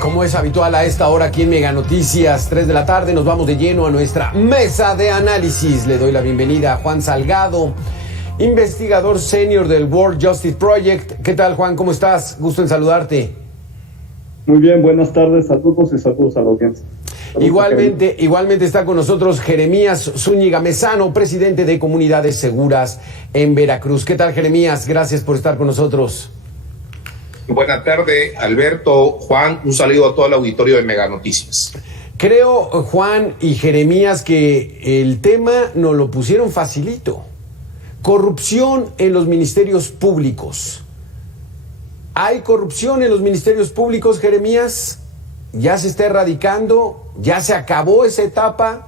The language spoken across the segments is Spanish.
Como es habitual a esta hora aquí en Mega Noticias, 3 de la tarde, nos vamos de lleno a nuestra mesa de análisis. Le doy la bienvenida a Juan Salgado, investigador senior del World Justice Project. ¿Qué tal, Juan? ¿Cómo estás? Gusto en saludarte. Muy bien, buenas tardes, saludos y saludos a la audiencia. Igualmente está con nosotros Jeremías Zúñiga Mezano, presidente de Comunidades Seguras en Veracruz. ¿Qué tal, Jeremías? Gracias por estar con nosotros. Buenas tardes, Alberto, Juan, un saludo a todo el auditorio de Mega Noticias. Creo, Juan y Jeremías, que el tema nos lo pusieron facilito. Corrupción en los ministerios públicos. ¿Hay corrupción en los ministerios públicos, Jeremías? ¿Ya se está erradicando? ¿Ya se acabó esa etapa?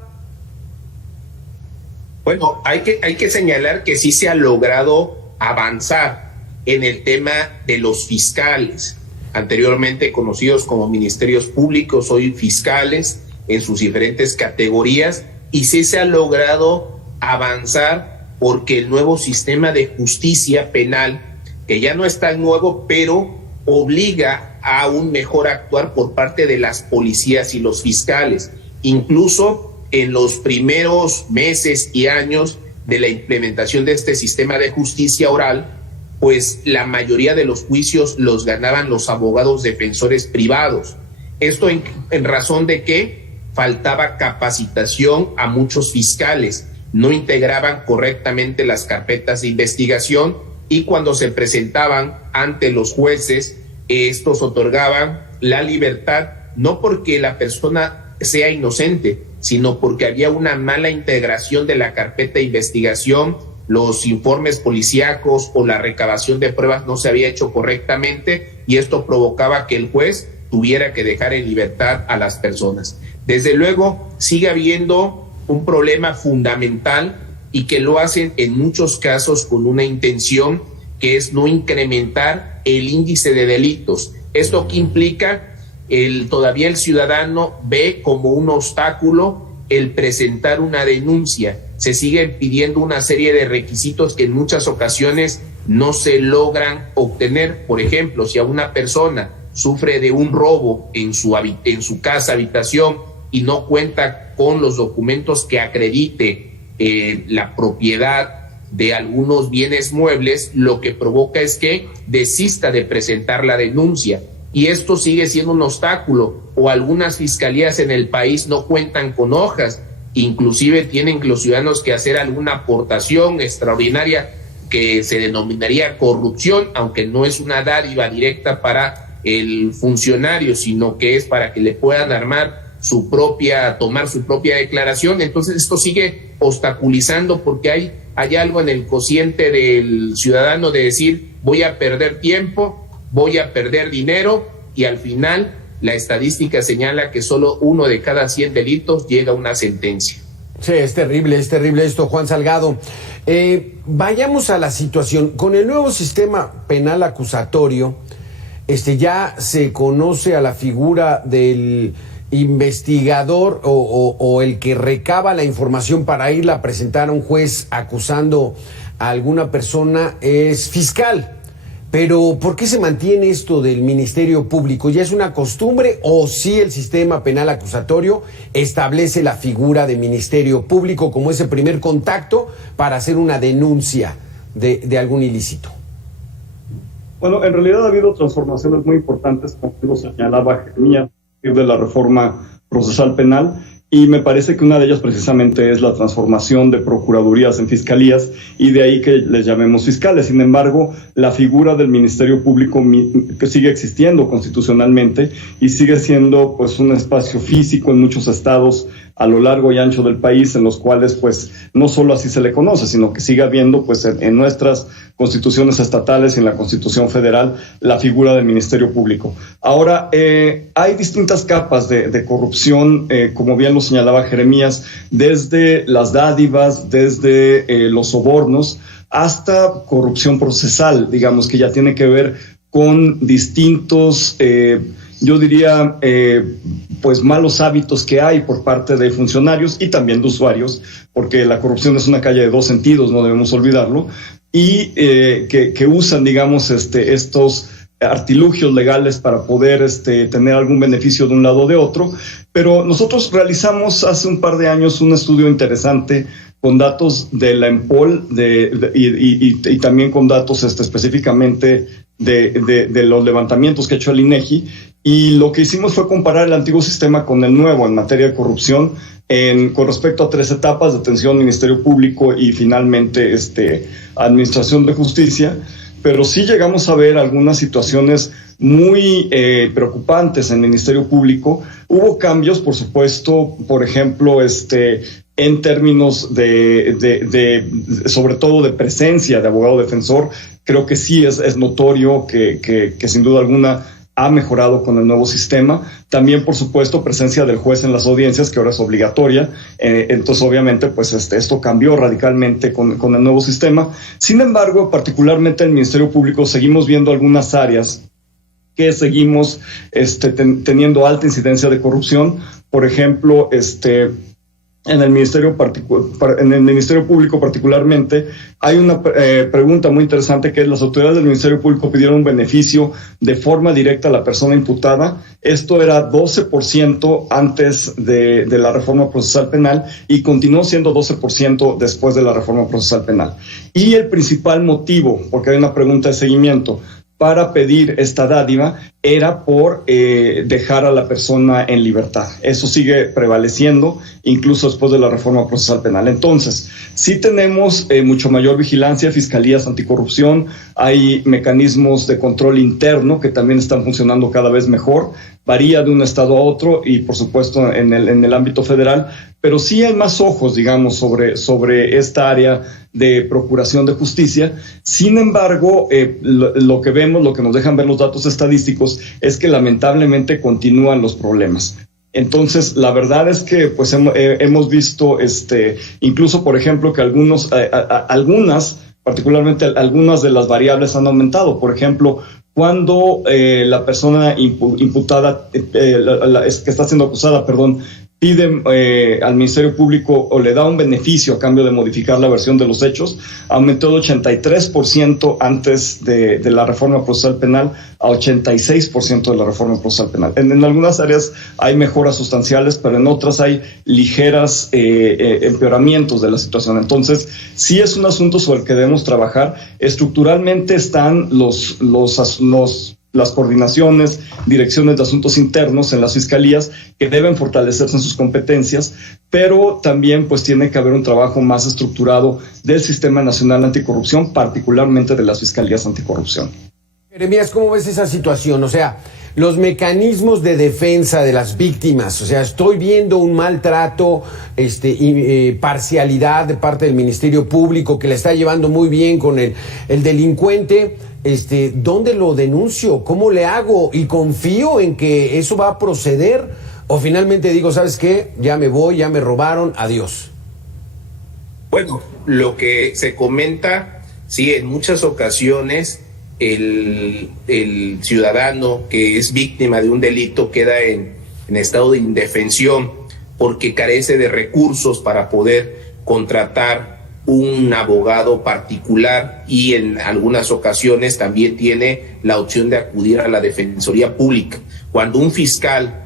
Bueno, hay que señalar que sí se ha logrado avanzar en el tema de los fiscales, anteriormente conocidos como ministerios públicos, hoy fiscales en sus diferentes categorías, y sí se ha logrado avanzar porque el nuevo sistema de justicia penal, que ya no es tan nuevo, pero obliga a un mejor actuar por parte de las policías y los fiscales. Incluso en los primeros meses y años de la implementación de este sistema de justicia oral, pues la mayoría de los juicios los ganaban los abogados defensores privados. Esto en razón de que faltaba capacitación a muchos fiscales, no integraban correctamente las carpetas de investigación y cuando se presentaban ante los jueces, estos otorgaban la libertad, no porque la persona sea inocente, sino porque había una mala integración de la carpeta de investigación, los informes policíacos o la recabación de pruebas no se había hecho correctamente y esto provocaba que el juez tuviera que dejar en libertad a las personas. Desde luego, sigue habiendo un problema fundamental y que lo hacen en muchos casos con una intención que es no incrementar el índice de delitos. ¿Esto qué implica? Todavía el ciudadano ve como un obstáculo el presentar una denuncia. Se siguen pidiendo una serie de requisitos que en muchas ocasiones no se logran obtener. Por ejemplo, si a una persona sufre de un robo en su casa, habitación, y no cuenta con los documentos que acredite la propiedad de algunos bienes muebles, lo que provoca es que desista de presentar la denuncia. Y esto sigue siendo un obstáculo, o algunas fiscalías en el país no cuentan con hojas, inclusive tienen los ciudadanos que hacer alguna aportación extraordinaria que se denominaría corrupción, aunque no es una dádiva directa para el funcionario, sino que es para que le puedan tomar su propia declaración. Entonces esto sigue obstaculizando porque hay algo en el cociente del ciudadano de decir voy a perder tiempo, voy a perder dinero, y al final la estadística señala que solo 1 de cada 100 delitos llega a una sentencia. Sí, es terrible esto, Juan Salgado. Vayamos a la situación. Con el nuevo sistema penal acusatorio, ya se conoce a la figura del investigador o el que recaba la información para irla a presentar a un juez acusando a alguna persona es fiscal. Pero, ¿por qué se mantiene esto del Ministerio Público? ¿Ya es una costumbre o sí el sistema penal acusatorio establece la figura de Ministerio Público como ese primer contacto para hacer una denuncia de algún ilícito? Bueno, en realidad ha habido transformaciones muy importantes, como lo señalaba Jeremías, de la reforma procesal penal, y me parece que una de ellas precisamente es la transformación de procuradurías en fiscalías, y de ahí que les llamemos fiscales. Sin embargo, la figura del Ministerio Público que sigue existiendo constitucionalmente y sigue siendo pues un espacio físico en muchos estados a lo largo y ancho del país, en los cuales pues no solo así se le conoce, sino que sigue habiendo pues en nuestras constituciones estatales y en la Constitución Federal la figura del Ministerio Público. Ahora, hay distintas capas de corrupción, como bien lo señalaba Jeremías, desde las dádivas, desde los sobornos, hasta corrupción procesal, digamos, que ya tiene que ver con distintos, yo diría, pues malos hábitos que hay por parte de funcionarios y también de usuarios, porque la corrupción es una calle de dos sentidos, no debemos olvidarlo, y que usan, digamos, estos artilugios legales para poder tener algún beneficio de un lado o de otro, pero nosotros realizamos hace un par de años un estudio interesante con datos de la EMPOL y también con datos específicamente de los levantamientos que ha hecho el INEGI, y lo que hicimos fue comparar el antiguo sistema con el nuevo en materia de corrupción con respecto a 3 etapas: detención, Ministerio Público y finalmente Administración de Justicia. Pero sí llegamos a ver algunas situaciones muy preocupantes en el Ministerio Público. Hubo cambios, por supuesto, por ejemplo, en términos sobre todo de presencia de abogado defensor. Creo que sí es notorio que sin duda alguna ha mejorado con el nuevo sistema. También, por supuesto, presencia del juez en las audiencias, que ahora es obligatoria. Entonces, obviamente, pues esto cambió radicalmente con el nuevo sistema. Sin embargo, particularmente en el Ministerio Público seguimos viendo algunas áreas que seguimos teniendo alta incidencia de corrupción. Por ejemplo, en el Ministerio Público particularmente, hay una pregunta muy interesante, que es: las autoridades del Ministerio Público pidieron un beneficio de forma directa a la persona imputada. Esto era 12% antes de la reforma procesal penal y continuó siendo 12% después de la reforma procesal penal. Y el principal motivo, porque hay una pregunta de seguimiento, para pedir esta dádiva era por dejar a la persona en libertad. Eso sigue prevaleciendo incluso después de la reforma procesal penal. Entonces, sí tenemos mucho mayor vigilancia, fiscalías anticorrupción, hay mecanismos de control interno que también están funcionando cada vez mejor. Varía de un estado a otro y, por supuesto, en el ámbito federal, pero sí hay más ojos, digamos, sobre esta área de procuración de justicia. Sin embargo, lo que vemos, lo que nos dejan ver los datos estadísticos, es que lamentablemente continúan los problemas. Entonces, la verdad es que pues hemos visto, incluso, por ejemplo, que particularmente algunas de las variables han aumentado. Por ejemplo, cuando la persona imputada, que está siendo acusada, pide al Ministerio Público o le da un beneficio a cambio de modificar la versión de los hechos, aumentó de 83% antes de la reforma procesal penal a 86% de la reforma procesal penal. En algunas áreas hay mejoras sustanciales, pero en otras hay ligeras empeoramientos de la situación. Entonces, sí es un asunto sobre el que debemos trabajar. Estructuralmente están las coordinaciones, direcciones de asuntos internos en las fiscalías, que deben fortalecerse en sus competencias, pero también pues tiene que haber un trabajo más estructurado del Sistema Nacional Anticorrupción, particularmente de las fiscalías anticorrupción. Jeremías, ¿cómo ves esa situación? O sea, los mecanismos de defensa de las víctimas, o sea, estoy viendo un maltrato, parcialidad de parte del Ministerio Público, que le está llevando muy bien con el delincuente. ¿Dónde lo denuncio? ¿Cómo le hago? Y confío en que eso va a proceder, o finalmente digo, ¿sabes qué? Ya me voy, ya me robaron, adiós. Bueno, lo que se comenta, sí, en muchas ocasiones el ciudadano que es víctima de un delito queda en estado de indefensión porque carece de recursos para poder contratar un abogado particular, y en algunas ocasiones también tiene la opción de acudir a la Defensoría Pública. Cuando un fiscal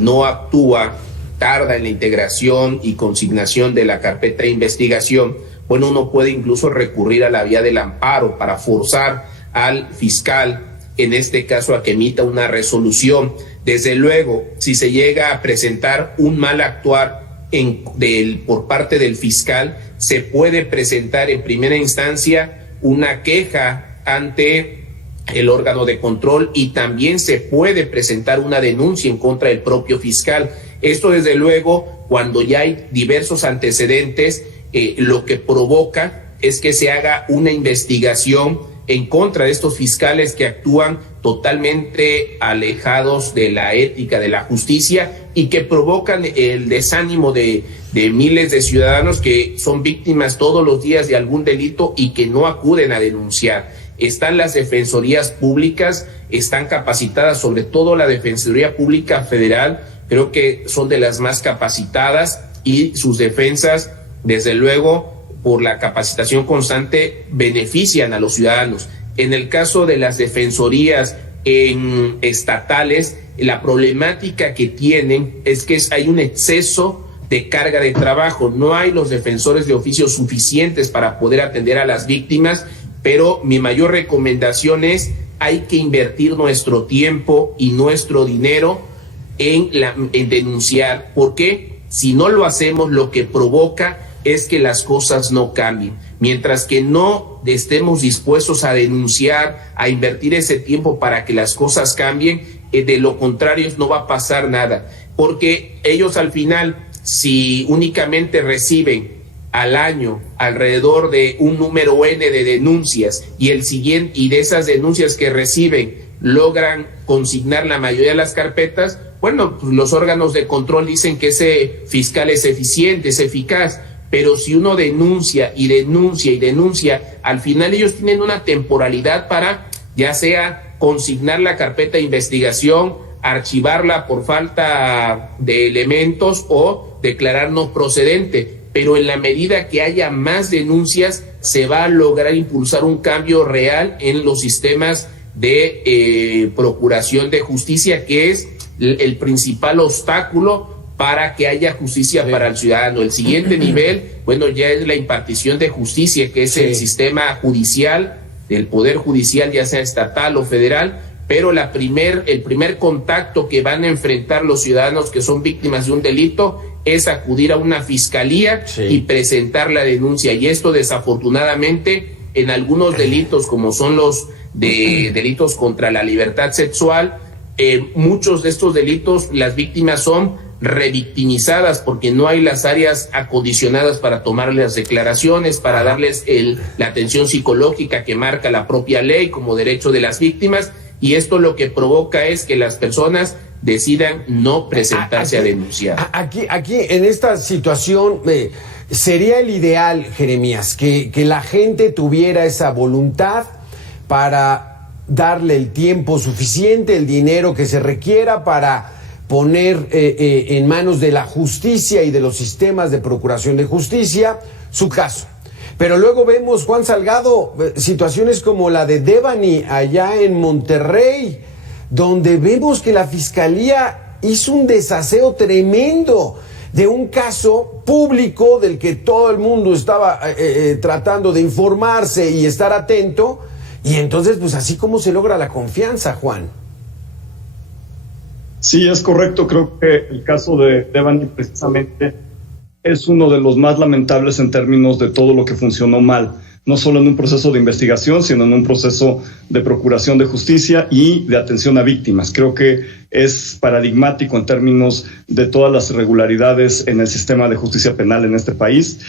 no actúa, tarda en la integración y consignación de la carpeta de investigación, bueno, uno puede incluso recurrir a la vía del amparo para forzar al fiscal, en este caso, a que emita una resolución. Desde luego, si se llega a presentar un mal actuar por parte del fiscal, se puede presentar en primera instancia una queja ante el órgano de control, y también se puede presentar una denuncia en contra del propio fiscal. Esto, desde luego, cuando ya hay diversos antecedentes, lo que provoca es que se haga una investigación en contra de estos fiscales que actúan totalmente alejados de la ética, de la justicia, y que provocan el desánimo de miles de ciudadanos que son víctimas todos los días de algún delito y que no acuden a denunciar. Están las defensorías públicas, están capacitadas, sobre todo la Defensoría Pública Federal, creo que son de las más capacitadas, y sus defensas, desde luego, por la capacitación constante, benefician a los ciudadanos. En el caso de las defensorías estatales, la problemática que tienen es que hay un exceso de carga de trabajo. No hay los defensores de oficio suficientes para poder atender a las víctimas, pero mi mayor recomendación es: hay que invertir nuestro tiempo y nuestro dinero en denunciar. ¿Por qué? Si no lo hacemos, lo que provoca es que las cosas no cambien. Mientras que no estemos dispuestos a denunciar, a invertir ese tiempo para que las cosas cambien, de lo contrario no va a pasar nada. Porque ellos al final, si únicamente reciben al año alrededor de un número N de denuncias y de esas denuncias que reciben logran consignar la mayoría de las carpetas, bueno, pues los órganos de control dicen que ese fiscal es eficiente, es eficaz. Pero si uno denuncia y denuncia y denuncia, al final ellos tienen una temporalidad para ya sea consignar la carpeta de investigación, archivarla por falta de elementos o declarar no procedente. Pero en la medida que haya más denuncias, se va a lograr impulsar un cambio real en los sistemas de procuración de justicia, que es el principal obstáculo para que haya justicia para el ciudadano. El siguiente nivel, bueno, ya es la impartición de justicia, que es el sistema judicial, del poder judicial, ya sea estatal o federal, pero el primer contacto que van a enfrentar los ciudadanos que son víctimas de un delito es acudir a una fiscalía y presentar la denuncia. Y esto, desafortunadamente, en algunos delitos, como son los de delitos contra la libertad sexual, muchos de estos delitos las víctimas son revictimizadas porque no hay las áreas acondicionadas para tomar las declaraciones, para darles la atención psicológica que marca la propia ley como derecho de las víctimas, y esto lo que provoca es que las personas decidan no presentarse a denunciar. Aquí en esta situación sería el ideal, Jeremías, que la gente tuviera esa voluntad para darle el tiempo suficiente, el dinero que se requiera para poner en manos de la justicia y de los sistemas de procuración de justicia su caso. Pero luego vemos, Juan Salgado, situaciones como la de Devani allá en Monterrey, donde vemos que la fiscalía hizo un desaseo tremendo de un caso público del que todo el mundo estaba tratando de informarse y estar atento, y entonces pues así como se logra la confianza, Juan. Sí, es correcto. Creo que el caso de Devani precisamente es uno de los más lamentables en términos de todo lo que funcionó mal, no solo en un proceso de investigación, sino en un proceso de procuración de justicia y de atención a víctimas. Creo que es paradigmático en términos de todas las irregularidades en el sistema de justicia penal en este país,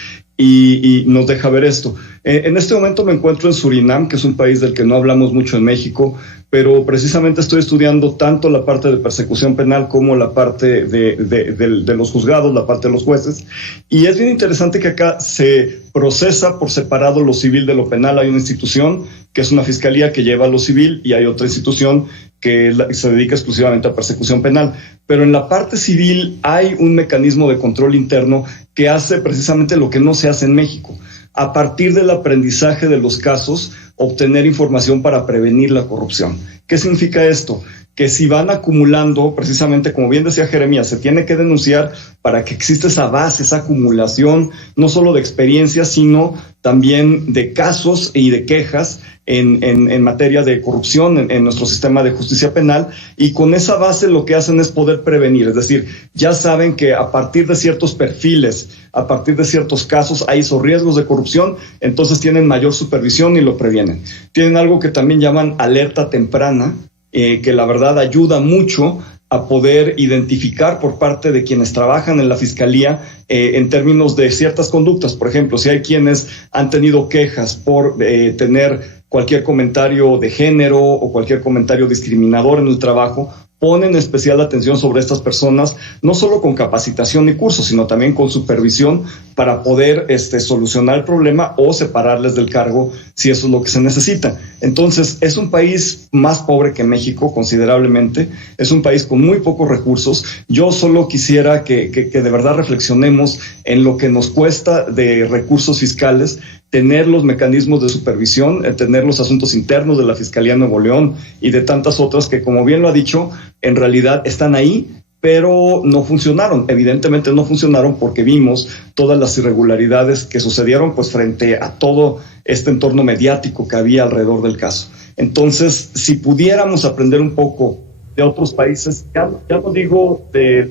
y nos deja ver esto. En este momento me encuentro en Surinam, que es un país del que no hablamos mucho en México, pero precisamente estoy estudiando tanto la parte de persecución penal como la parte de los juzgados, la parte de los jueces, y es bien interesante que acá se procesa por separado lo civil de lo penal. Hay una institución que es una fiscalía que lleva lo civil y hay otra institución que se dedica exclusivamente a persecución penal. Pero en la parte civil hay un mecanismo de control interno que hace precisamente lo que no se hace en México. A partir del aprendizaje de los casos, obtener información para prevenir la corrupción. ¿Qué significa esto? Que si van acumulando, precisamente como bien decía Jeremías, se tiene que denunciar para que exista esa base, esa acumulación, no solo de experiencias, sino también de casos y de quejas en materia de corrupción en nuestro sistema de justicia penal, y con esa base lo que hacen es poder prevenir. Es decir, ya saben que a partir de ciertos perfiles, a partir de ciertos casos hay esos riesgos de corrupción, entonces tienen mayor supervisión y lo previenen. Tienen algo que también llaman alerta temprana, que la verdad ayuda mucho a poder identificar por parte de quienes trabajan en la fiscalía en términos de ciertas conductas. Por ejemplo, si hay quienes han tenido quejas por tener cualquier comentario de género o cualquier comentario discriminador en el trabajo, ponen especial atención sobre estas personas, no solo con capacitación y cursos, sino también con supervisión para poder solucionar el problema o separarles del cargo si eso es lo que se necesita. Entonces, es un país más pobre que México, considerablemente, es un país con muy pocos recursos. Yo solo quisiera que de verdad reflexionemos en lo que nos cuesta de recursos fiscales, tener los mecanismos de supervisión, tener los asuntos internos de la Fiscalía de Nuevo León y de tantas otras que, como bien lo ha dicho, en realidad están ahí, pero no funcionaron. Evidentemente no funcionaron porque vimos todas las irregularidades que sucedieron pues frente a todo este entorno mediático que había alrededor del caso. Entonces, si pudiéramos aprender un poco de otros países, ya no digo de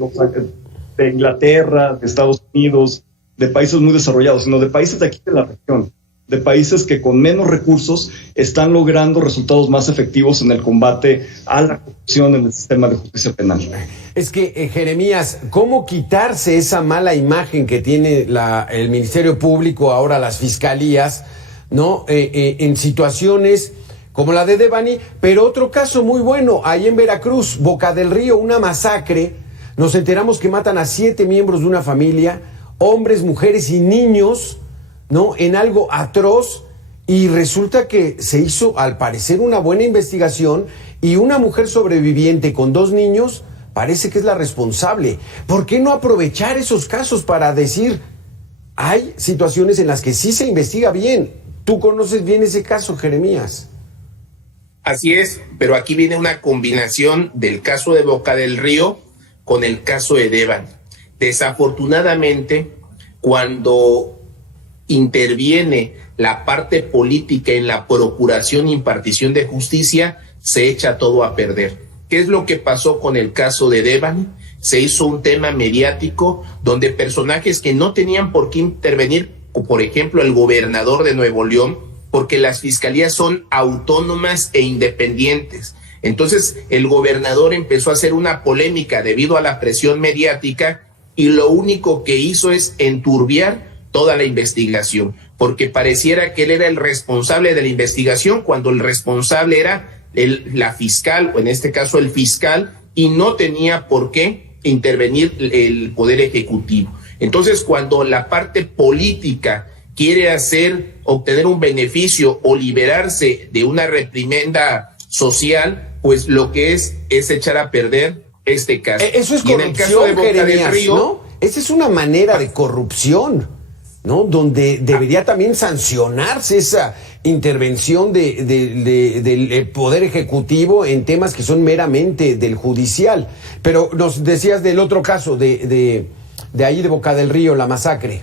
Inglaterra, de Estados Unidos, de países muy desarrollados, sino de países de aquí de la región, de países que con menos recursos están logrando resultados más efectivos en el combate a la corrupción en el sistema de justicia penal. Es que, Jeremías, ¿cómo quitarse esa mala imagen que tiene el Ministerio Público, ahora las fiscalías, ¿no? En situaciones como la de Devani, pero otro caso muy bueno, ahí en Veracruz, Boca del Río, una masacre, nos enteramos que matan a 7 miembros de una familia, hombres, mujeres y niños, ¿no? En algo atroz, y resulta que se hizo, al parecer, una buena investigación, y una mujer sobreviviente con 2 niños parece que es la responsable. ¿Por qué no aprovechar esos casos para decir, hay situaciones en las que sí se investiga bien? Tú conoces bien ese caso, Jeremías. Así es, pero aquí viene una combinación del caso de Boca del Río con el caso de Devani. Desafortunadamente, cuando interviene la parte política en la procuración e impartición de justicia, se echa todo a perder. ¿Qué es lo que pasó con el caso de Devani? Se hizo un tema mediático donde personajes que no tenían por qué intervenir, como por ejemplo el gobernador de Nuevo León, porque las fiscalías son autónomas e independientes. Entonces el gobernador empezó a hacer una polémica debido a la presión mediática, y lo único que hizo es enturbiar toda la investigación, porque pareciera que él era el responsable de la investigación cuando el responsable era la fiscal, o en este caso el fiscal, y no tenía por qué intervenir el Poder Ejecutivo. Entonces, cuando la parte política quiere obtener un beneficio o liberarse de una reprimenda social, pues lo que es echar a perder este caso. Eso es y corrupción, en el caso de Boca del Río, ¿no? Esa es una manera de corrupción, ¿no? Donde debería también sancionarse esa intervención del Poder Ejecutivo en temas que son meramente del judicial. Pero nos decías del otro caso, de ahí de Boca del Río, la masacre.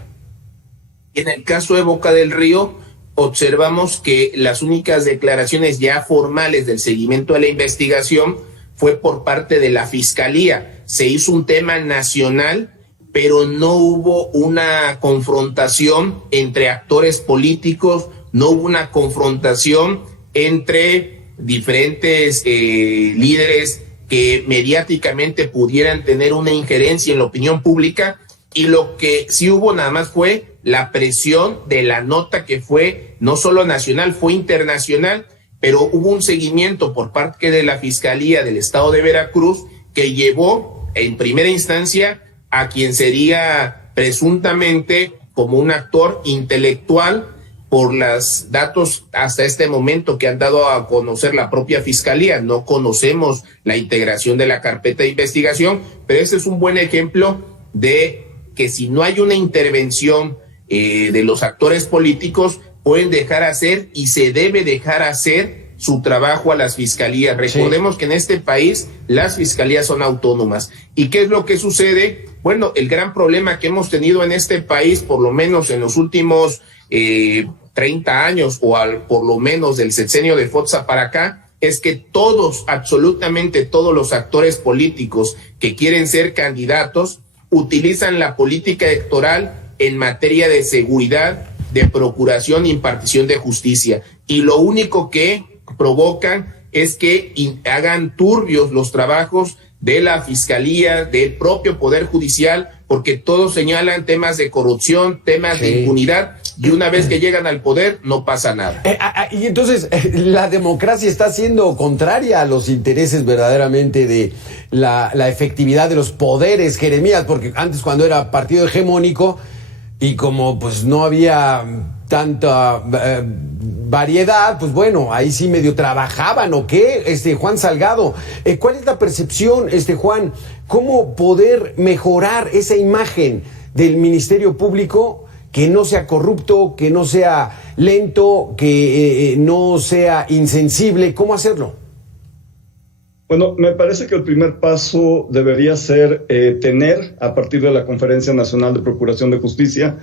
En el caso de Boca del Río, observamos que las únicas declaraciones ya formales del seguimiento de la investigación fue por parte de la Fiscalía. Se hizo un tema nacional, pero no hubo una confrontación entre actores políticos, no hubo una confrontación entre diferentes líderes que mediáticamente pudieran tener una injerencia en la opinión pública, y lo que sí hubo nada más fue la presión de la nota, que fue no solo nacional, fue internacional, pero hubo un seguimiento por parte de la Fiscalía del Estado de Veracruz que llevó en primera instancia a quien sería presuntamente como un actor intelectual por los datos hasta este momento que han dado a conocer la propia Fiscalía. No conocemos la integración de la carpeta de investigación, pero este es un buen ejemplo de que si no hay una intervención de los actores políticos, pueden dejar hacer y se debe dejar hacer su trabajo a las fiscalías. Recordemos que en este país las fiscalías son autónomas. ¿Y qué es lo que sucede? Bueno, el gran problema que hemos tenido en este país, por lo menos en los últimos 30 años, o por lo menos del sexenio de Foxa para acá, es que todos, absolutamente todos los actores políticos que quieren ser candidatos utilizan la política electoral en materia de seguridad, de procuración e impartición de justicia, y lo único que provocan es que hagan turbios los trabajos de la Fiscalía, del propio Poder Judicial, porque todos señalan temas de corrupción, temas de impunidad, y una vez que llegan al poder no pasa nada. Y entonces la democracia está siendo contraria a los intereses verdaderamente de la efectividad de los poderes, Jeremías, porque antes, cuando era partido hegemónico y como pues no había tanta variedad, pues bueno, ahí sí medio trabajaban, ¿o qué? Juan Salgado, ¿cuál es la percepción, Juan? ¿Cómo poder mejorar esa imagen del Ministerio Público que no sea corrupto, que no sea lento, que no sea insensible? ¿Cómo hacerlo? Bueno, me parece que el primer paso debería ser tener, a partir de la Conferencia Nacional de Procuración de Justicia,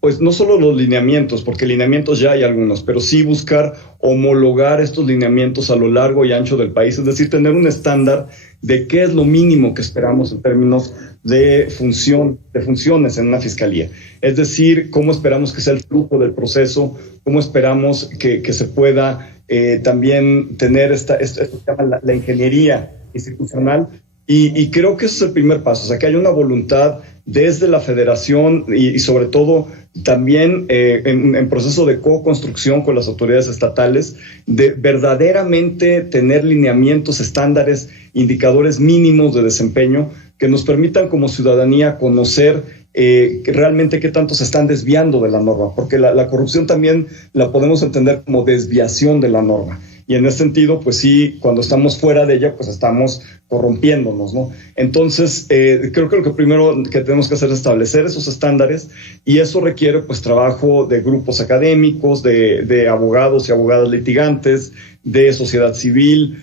pues no solo los lineamientos, porque lineamientos ya hay algunos, pero sí buscar homologar estos lineamientos a lo largo y ancho del país, es decir, tener un estándar de qué es lo mínimo que esperamos en términos de funciones en una fiscalía. Es decir, cómo esperamos que sea el flujo del proceso, cómo esperamos que se pueda también tener esto que se llama la ingeniería institucional. Y creo que ese es el primer paso, o sea, que haya una voluntad desde la federación y sobre todo también en proceso de co-construcción con las autoridades estatales, de verdaderamente tener lineamientos, estándares, indicadores mínimos de desempeño que nos permitan como ciudadanía conocer realmente qué tanto se están desviando de la norma, porque la corrupción también la podemos entender como desviación de la norma. Y en ese sentido, pues sí, cuando estamos fuera de ella, pues estamos corrompiéndonos, ¿no? Entonces, creo que lo que primero que tenemos que hacer es establecer esos estándares, y eso requiere pues trabajo de grupos académicos, de abogados y abogadas litigantes, de sociedad civil,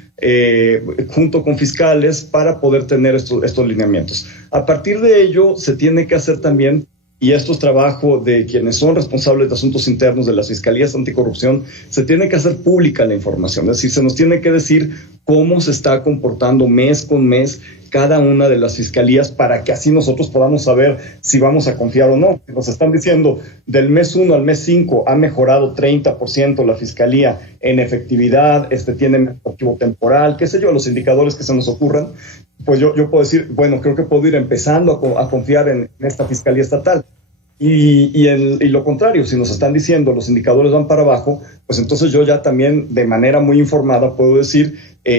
junto con fiscales, para poder tener estos lineamientos. A partir de ello, se tiene que hacer también, y esto es trabajo de quienes son responsables de asuntos internos de las fiscalías anticorrupción, se tiene que hacer pública la información, es decir, se nos tiene que decir cómo se está comportando mes con mes cada una de las fiscalías, para que así nosotros podamos saber si vamos a confiar o no. Nos están diciendo del mes 1 al mes 5 ha mejorado 30% la fiscalía en efectividad, tiene objetivo temporal, qué sé yo, los indicadores que se nos ocurran, pues yo puedo decir, bueno, creo que puedo ir empezando a confiar en esta fiscalía estatal. Y lo contrario, si nos están diciendo los indicadores van para abajo, pues entonces yo ya también de manera muy informada puedo decir,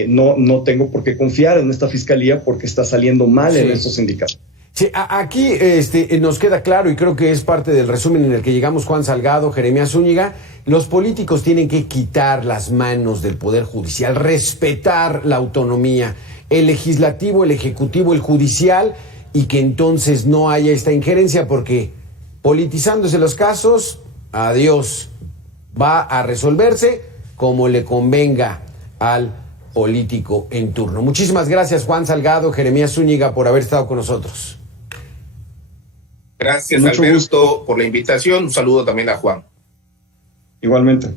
no tengo por qué confiar en esta fiscalía porque está saliendo mal en estos indicadores. Sí, aquí nos queda claro, y creo que es parte del resumen en el que llegamos Juan Salgado, Jeremías Zúñiga: los políticos tienen que quitar las manos del Poder Judicial, respetar la autonomía, el legislativo, el ejecutivo, el judicial, y que entonces no haya esta injerencia, porque politizándose los casos, adiós, va a resolverse como le convenga al político en turno. Muchísimas gracias, Juan Salgado, Jeremías Zúñiga, por haber estado con nosotros. Gracias, Alberto, por la invitación. Un saludo también a Juan. Igualmente.